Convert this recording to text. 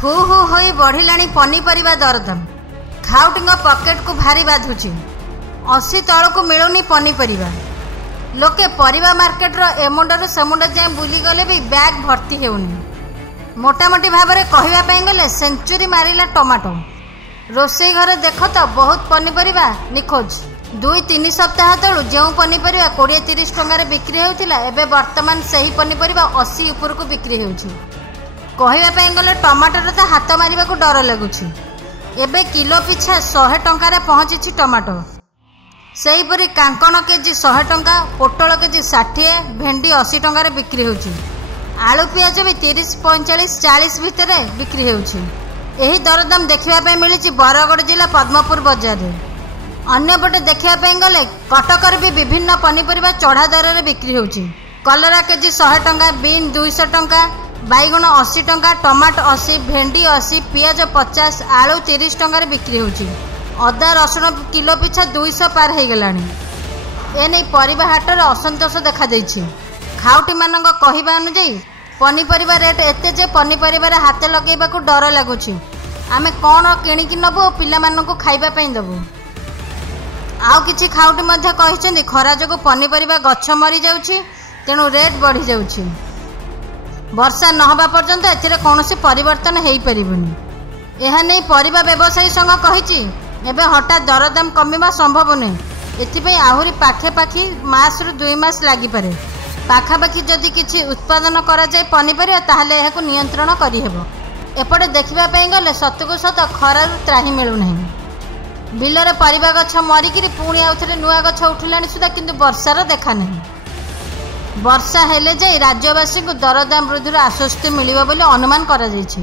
Who who होई बढ़िलाणी पनीपरिबा दरदाम। खाउटिंग pocket को भारी बाधुची। 80 तलू मिलूनी पनीपरिबा। लोके परिबा मार्केट रो एमुंडर सेमुंड जाए बुली गले भी बैग भर्ती हेउनी। मोटामोटी भाव में कहवाई गले सेंचुरी मारिला टमाटो। रोसई घरे देख तो बहुत पनीपरिबा निखोज। 2-3 सप्ताह तलू जो पनीपरिबा 20-30 टंकार बिक्री होउथिला एबे वर्तमान सही पनीपरिबा 80 ऊपर को बिक्री होउछि। कहवाई गले टमाटर तो हाथ मारिबा को डर लगुछि। एबे किलो पिछा 100 टंकार पहुंची टमाटो। सेहीपरि कांकण केजी 100 टंका, पोटल केजी 60, भेंडी 80 टंकार बिक्री होउछि। आलू पियाज भी 30, 45, 40 भितर बिक्री होउछि। एही दरदाम देखा मिली बरगढ़ जिला पद्मपुर बजार में। अन्यपटे देखा गले कटकर भी विभिन्न पनीपरिबा चढ़ा दर में बिक्री होउछि। कलरा केजी 100 टंका, बीन 200 टंका, बैगण 80 टंका, टमाटो 80, भेंडी 80, पियाज 50, आलू 30 टंकार बिक्री होउछि। अदा रसुण किलो पिछा 200 पार हो गलानी। एने परिबा हाटर असंतोष देखा देछि। खाउटी मानक कहवा अनुଯାयी पनीपरिबा रेट एते जे पनीपरिबार हाथ लगेबा को डर लगुछि। आमे कोन किणिकी नबु पिला मानक खाइबा पई दबु। आउ किछि खाउटी मध्य कहिसंदी खरा जगो पनीपरिबा गछ मरी जाउछि, तेनु रेट बढ़ी जाउछि। वर्षा नहबा पर्यंत एथिरे कोनोसी परिवर्तन हेई परिबनी। एहा नै परिबा व्यवसायी संघ कहिछि एबे हठात दरदाम कमिबा संभव नहीं। एथिपई आहुरी पाखेपाखी मास रु 2 मास लागि पारे। पाखापाखी जदि किछि उत्पादन करा जाय पनीपरिबा ताहले एहाकु नियंत्रण करि हेबो। एपटे देखिबा पई गले सतको सत खरारु त्राही मिलु नहीं। बिलरे परिबा गछ मरिकिरी पुणी आउथरे नुआ गछ उठिलाणी सुदा किंतु वर्षार देखा नहीं। वर्षा हेले जाई राज्यवासी को दरदाम वृद्धिर आश्वस्ति मिलिबो बोली अनुमान करा जायछि।